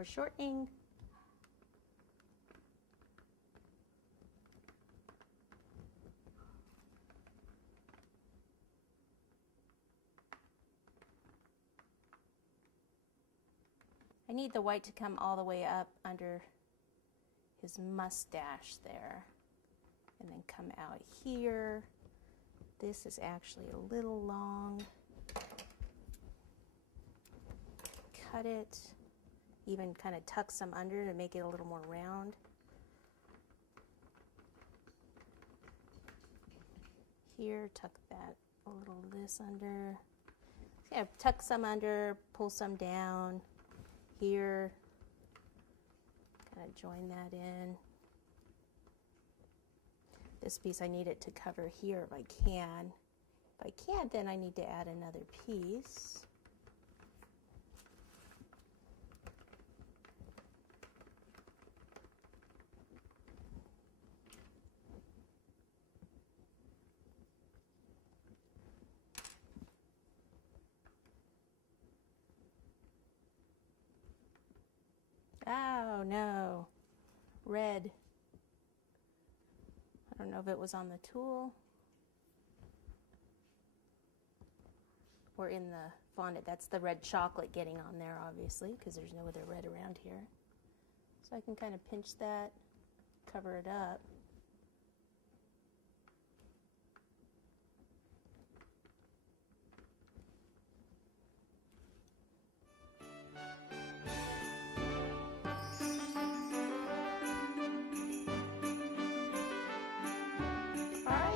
more shortening. I need the white to come all the way up under his mustache there, and then come out here. This is actually a little long. Cut it, even kind of tuck some under to make it a little more round. Here, tuck that a little this under. Yeah, tuck some under, pull some down. Here, kind of join that in. This piece I need it to cover here if I can. If I can't, then I need to add another piece. Oh no, red. I don't know if it was on the tool or in the fondant. That's the red chocolate getting on there, obviously, because there's no other red around here. So I can kind of pinch that, cover it up.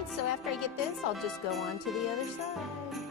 So after I get this, I'll just go on to the other side.